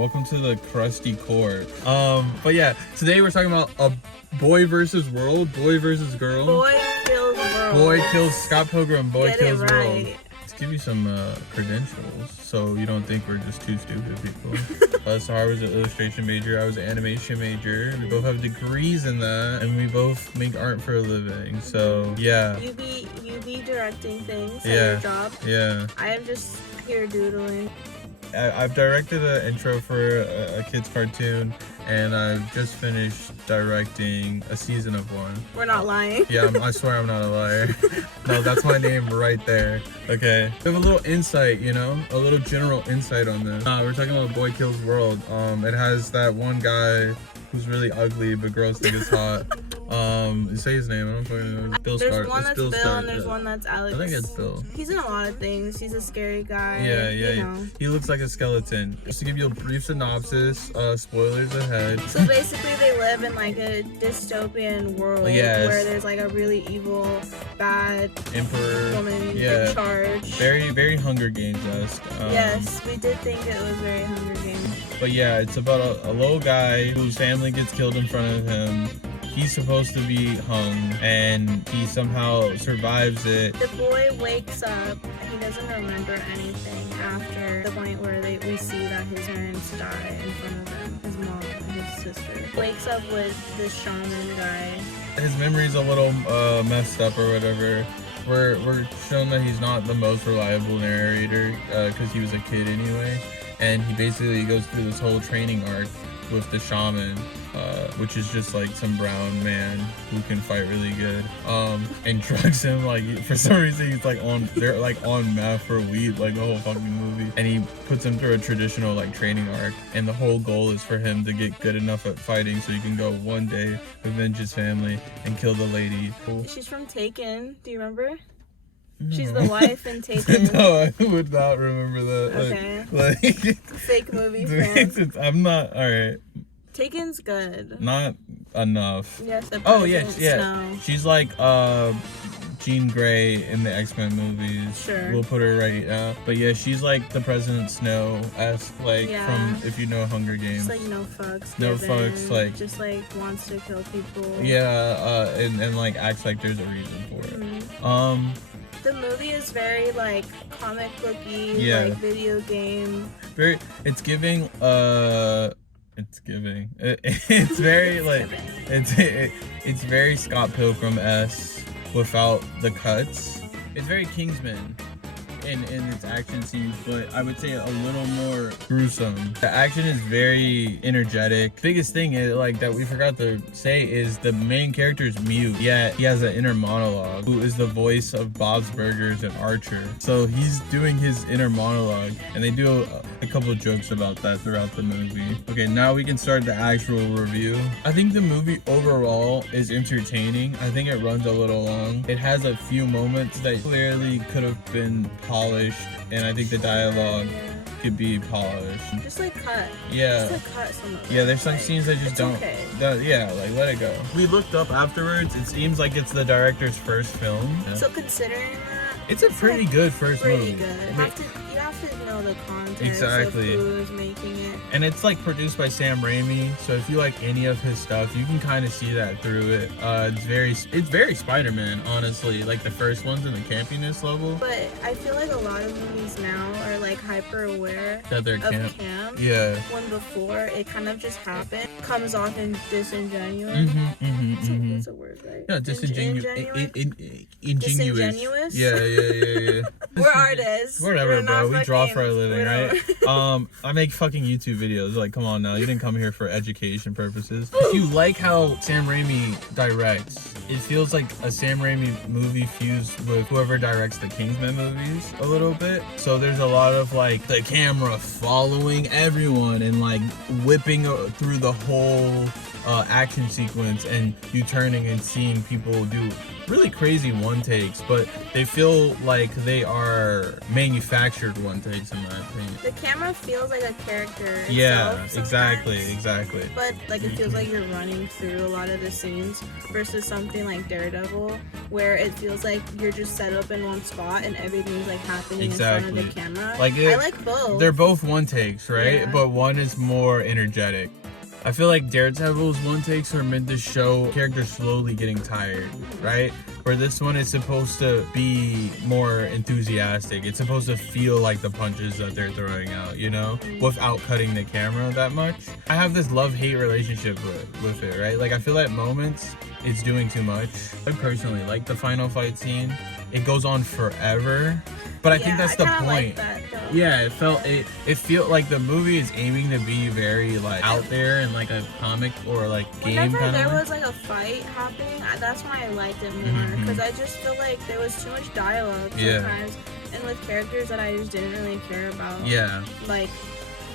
Welcome to the crusty core. But yeah, today we're talking about a boy versus world, boy versus girl. Boy kills world. Boy kills Scott Pilgrim. Boy Get kills it world. right. Let's give you some credentials, so you don't think we're just two stupid people. Sahar was an illustration major. I was an animation major. We both have degrees in that, and we both make art for a living. So yeah. You be directing things at Yeah. your job. Yeah. I am just here doodling. I've directed an intro for a kid's cartoon, and I've just finished directing a season of one. We're not lying. Yeah, I swear I'm not a liar. No, that's my name right there. Okay. We have a little insight, you know? A little general insight on this. We're talking about Boy Kills World. It has that one guy who's really ugly, but girls think it's hot. Say his name. I don't fucking know. Bill There's Scar. one It's that's Bill Bill Scar, and there's yeah. one that's Alex. I think it's Bill. He's in a lot of things. He's a scary guy. Yeah. You know. He looks like a skeleton. Just to give you a brief synopsis, spoilers ahead. So basically they live in like a dystopian world where there's like a really evil, bad Emperor woman in charge. Very Hunger Games-esque. Yes, we did think it was very Hunger Games. But yeah, it's about a little guy whose family gets killed in front of him. He's supposed to be hung, and he somehow survives it. The boy wakes up. He doesn't remember anything after the point where we see that his parents die in front of him, his mom and his sister. Wakes up with this shaman guy. His memory's a little messed up or whatever. We're shown that he's not the most reliable narrator because he was a kid anyway, and he basically goes through this whole training arc with the shaman. Which is just like some brown man who can fight really good, and drugs him like for some reason he's like on meth or weed like the whole fucking movie, and he puts him through a traditional like training arc, and the whole goal is for him to get good enough at fighting so he can go one day avenge his family and kill the lady. She's from Taken. Do you remember? No. She's the wife in Taken. No, I would not remember that. Okay. Like Fake movie fan. I'm not alright. Taken's good. Not enough. Yes. The Oh yes, yeah. Snow. She's like Jean Grey in the X-Men movies. Sure. We'll put her right now. But yeah, she's like the President Snow-esque, like from if you know Hunger Games. Just like no fucks. No given, fucks, like just like wants to kill people. Yeah, and like acts like there's a reason for it. Mm-hmm. The movie is very like comic booky, like video game. It's giving it's very like it's very Scott Pilgrim-esque without the cuts. It's very Kingsman in its action scenes, but I would say a little more gruesome. The action is very energetic. Biggest thing is like that we forgot to say is the main character is mute, yet he has an inner monologue, who is the voice of Bob's Burgers and Archer. So he's doing his inner monologue, and they do a couple of jokes about that throughout the movie. Okay, now we can start the actual review. I think the movie overall is entertaining. I think it runs a little long. It has a few moments that clearly could have been polished, and I think the dialogue could be polished. Just like cut. Yeah. Just like cut some of it. Yeah, there's some scenes that just don't. Okay. Like let it go. We looked up afterwards. It seems like it's the director's first film. Yeah. So considering that, it's a pretty good first movie. Pretty good. You have to know the context Exactly. of who's making it. And it's like produced by Sam Raimi, so if you like any of his stuff, you can kind of see that through it. It's very Spider-Man, honestly, like the first ones in the campiness level. But I feel like a lot of movies now are like hyper aware that they're of camp. Yeah. When before it kind of just happened, comes off in disingenuous. That's a word, right? Yeah, disingenuous. Disingenuous. Yeah. We're artists. Whatever, bro. We draw for a living, right? I make fucking YouTube videos. Like, come on now. You didn't come here for education purposes. If you like how Sam Raimi directs, it feels like a Sam Raimi movie fused with whoever directs the Kingsman movies a little bit. So there's a lot of like the camera following everyone and like whipping through the whole action sequence, and you turning and seeing people do really crazy one takes, but they feel like they are manufactured one takes, in my opinion. The camera feels like a character. Yeah, sometimes, exactly. But like it feels like you're running through a lot of the scenes versus something like Daredevil, where it feels like you're just set up in one spot and everything's like happening in front of the camera. I like both. They're both one takes, right? Yeah. But one is more energetic. I feel like Daredevil's one takes are meant to show characters slowly getting tired, right? Where this one is supposed to be more enthusiastic. It's supposed to feel like the punches that they're throwing out, you know, without cutting the camera that much. I have this love-hate relationship with it, right? Like, I feel at moments it's doing too much. I personally like the final fight scene. It goes on forever, but I think that's the point. Like that, yeah, it felt like the movie is aiming to be very like out there and like a comic or like game kind of. Whenever there was like a fight happening, that's why I liked it more, because I just feel like there was too much dialogue sometimes, and with characters that I just didn't really care about. Yeah. Like,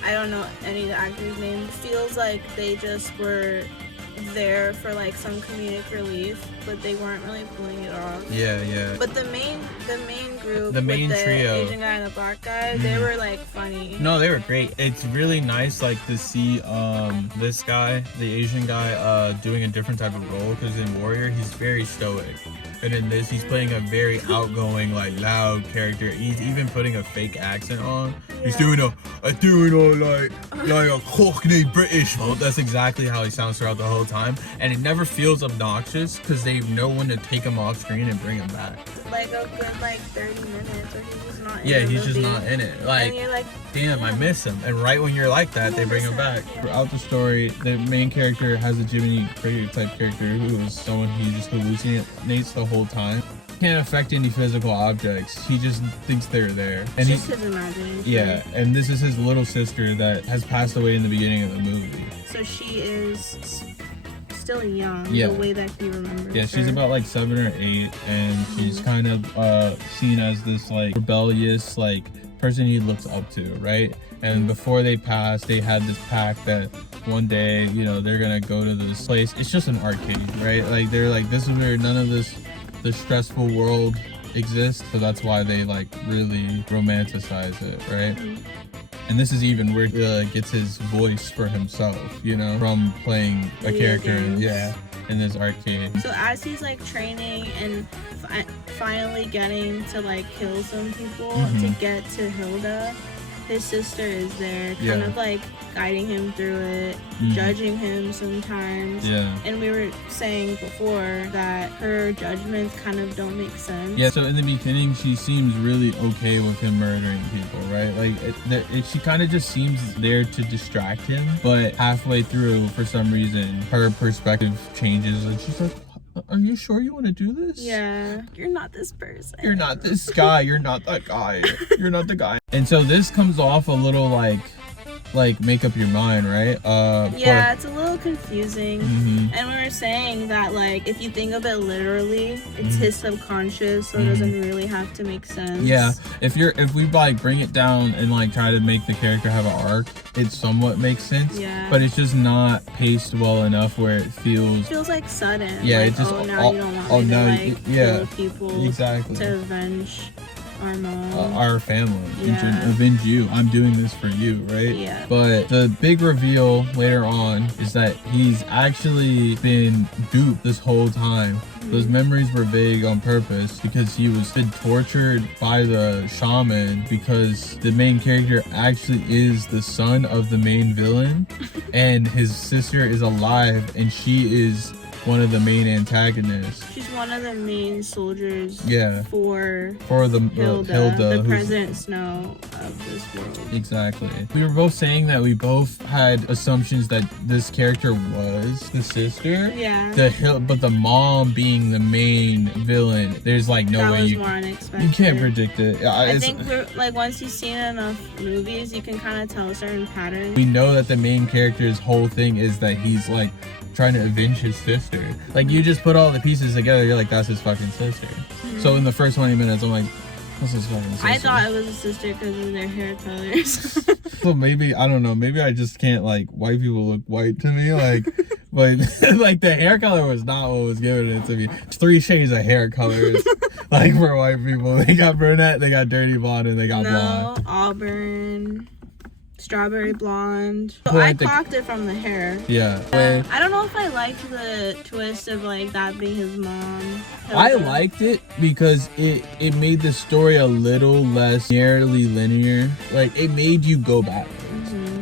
I don't know any of the actors' names. Feels like they just were there for like some comedic relief, but they weren't really pulling it off. Yeah. But the main group, the main with the trio, Asian guy and the black guy, they were like funny. No, they were great. It's really nice like to see this guy, the Asian guy, doing a different type of role, because in Warrior he's very stoic. And in this, he's playing a very outgoing, like loud character. He's even putting a fake accent on. Yeah. He's doing like a Cockney British. Well, that's exactly how he sounds throughout the whole time, and it never feels obnoxious because they know when to take him off screen and bring him back. Like a good 30 minutes, or he's just not in yeah, the he's movie. just not in it. Like, and you're like, damn, I miss him. And right when you're like that, they bring him back. Yeah. Throughout the story, the main character has a Jiminy Cricket type character who is someone who just hallucinates the whole time. Can't affect any physical objects. He just thinks they're there. And it's just his imagination. Yeah, and this is his little sister that has passed away in the beginning of the movie. So she is still young, the way that he remembers Yeah, she's about like 7 or 8, and she's kind of seen as this like rebellious like person he looks up to, right? And before they passed, they had this pact that one day, you know, they're gonna go to this place. It's just an arcade, right? Like they're like, this is where none of the stressful world exists, so that's why they like really romanticize it, right? And this is even where he gets his voice for himself, you know, from playing a character in this arcade. So as he's like training and finally getting to like kill some people to get to Hilda, his sister is there kind of like guiding him through it, judging him sometimes. Yeah. And we were saying before that her judgments kind of don't make sense. Yeah, so in the beginning, she seems really okay with him murdering people, right? Like, she kind of just seems there to distract him, but halfway through, for some reason, her perspective changes, and she's like, are you sure you want to do this? Yeah. You're not this person. You're not this guy. You're not that guy. You're not the guy. And so this comes off a little like make up your mind, right? Yeah, it's a little confusing. And we were saying that like if you think of it literally, it's his subconscious, so it doesn't really have to make sense. Yeah, if we like bring it down and like try to make the character have an arc, it somewhat makes sense. Yeah. But it's just not paced well enough where it feels like sudden. Yeah, like, it just now you don't want me to kill people to avenge our mom, our family, avenge you. I'm doing this for you, right? Yeah. But the big reveal later on is that he's actually been duped this whole time. Those memories were vague on purpose because he was been tortured by the shaman, because the main character actually is the son of the main villain and his sister is alive and she is one of the main antagonists. She's one of the main soldiers for the Hilda, the President Snow of this world. Exactly. We were both saying that we both had assumptions that this character was the sister. Yeah. But the mom being the main villain, there's like no way more unexpected. You can't predict it. I think like once you've seen enough movies, you can kind of tell certain patterns. We know that the main character's whole thing is that he's like trying to avenge his sister. Like, you just put all the pieces together, you're like, that's his fucking sister. So in the first 20 minutes, I'm like, that's his fucking sister. I thought it was a sister because of their hair colors. So maybe, I don't know, maybe I just can't, like, white people look white to me. Like, But like the hair color was not what was giving it to me. It's 3 shades of hair colors. Like for white people, they got brunette, they got dirty blonde, and they got blonde. Auburn, strawberry blonde. So Well, I clocked it from the hair. Yeah. I don't know if I liked the twist of like that being his mom. I liked it because it made the story a little less nearly linear. Like it made you go back.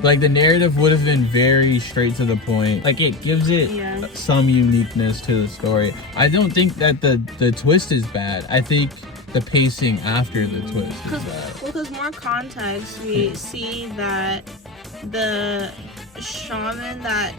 Like the narrative would have been very straight to the point. Like it gives it some uniqueness to the story. I don't think that the twist is bad. I think the pacing after the twist is bad. Well, because more context, we see that the shaman that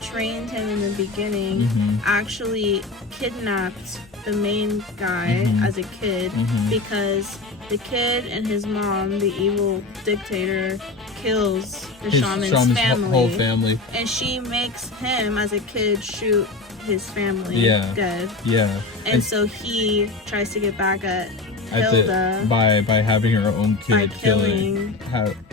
trained him in the beginning actually kidnapped the main guy as a kid because the kid and his mom, the evil dictator, kills the shaman's family. Whole family. And she makes him, as a kid, shoot his family dead. Yeah. And so he tries to get back at Hilda by having her own kid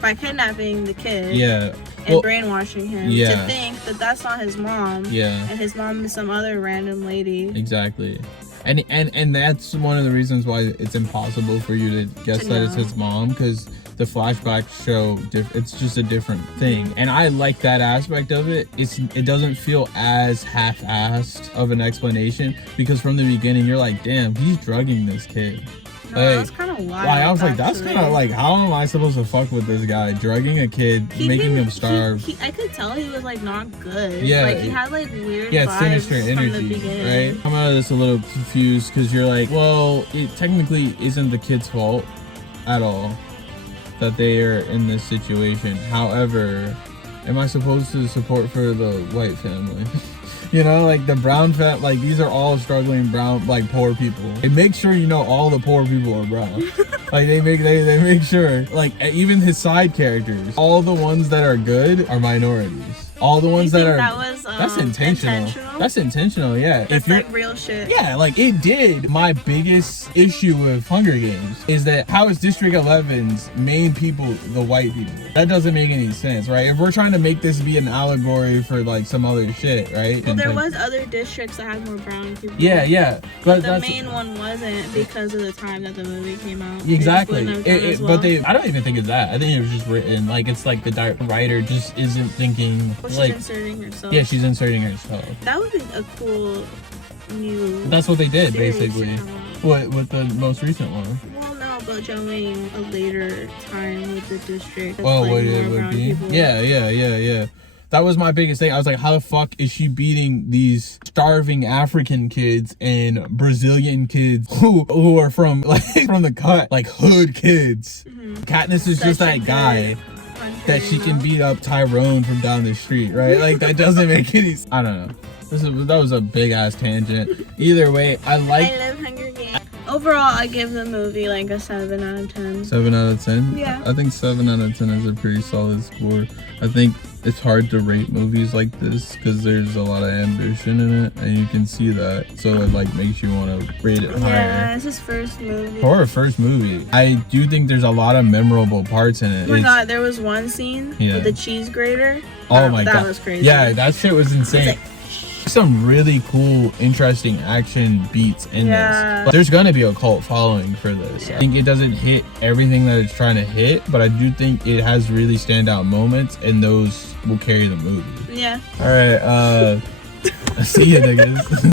by kidnapping the kid. Yeah. And brainwashing him to think that that's not his mom. Yeah. And his mom is some other random lady. Exactly. And that's one of the reasons why it's impossible for you to guess that it's his mom, because the flashbacks show it's just a different thing. And I like that aspect of it. It doesn't feel as half-assed of an explanation, because from the beginning you're like, damn, he's drugging this kid. No, that's kind of wild. Like, I was like, that's kind of like, how am I supposed to fuck with this guy? Drugging a kid, making him starve. I could tell he was like not good. Yeah. Like he had like weird sinister vibes energy, from the beginning. right? I'm out of this a little confused because you're like, well, it technically isn't the kid's fault at all that they are in this situation. However, am I supposed to support for the white family? You know, like the brown fat, like these are all struggling brown, like poor people. They make sure you know all the poor people are brown. Like they make sure, like even his side characters, all the ones that are good are minorities. All the ones that are that's intentional. That's intentional, yeah. That's like real shit. Yeah, like it did. My biggest issue with Hunger Games is that how is District 11's main people the white people? That doesn't make any sense, right? If we're trying to make this be an allegory for like some other shit, right? Well, there was other districts that had more brown people. Yeah. But the main one wasn't because of the time that the movie came out. Exactly. But I don't even think it's that. I think it was just written like it's like the writer just isn't thinking. She's like inserting herself. Yeah, she's inserting herself. That would be a cool new. That's what they did basically. You know? What with the most recent one? Well, no, but showing a later time with the district. Oh, what it would be? People. Yeah. That was my biggest thing. I was like, how the fuck is she beating these starving African kids and Brazilian kids who are from the cut, like hood kids? Katniss is just that guy that she can beat up Tyrone from down the street, right? Like that doesn't make any sense. I don't know. That was a big ass tangent. Either way, I love Hunger Games. Overall, I give the movie like a 7 out of 10. 7 out of 10? Yeah. I think 7 out of 10 is a pretty solid score. I think it's hard to rate movies like this because there's a lot of ambition in it, and you can see that. So it like makes you want to rate it higher. Yeah, it's his first movie. For a first movie, I do think there's a lot of memorable parts in it. Oh my god, there was one scene with the cheese grater. Oh my god, that was crazy. Yeah, that shit was insane. Some really cool, interesting action beats in this. But there's gonna be a cult following for this. I think it doesn't hit everything that it's trying to hit, but I do think it has really standout moments, and those will carry the movie. Yeah. All right. See you, niggas.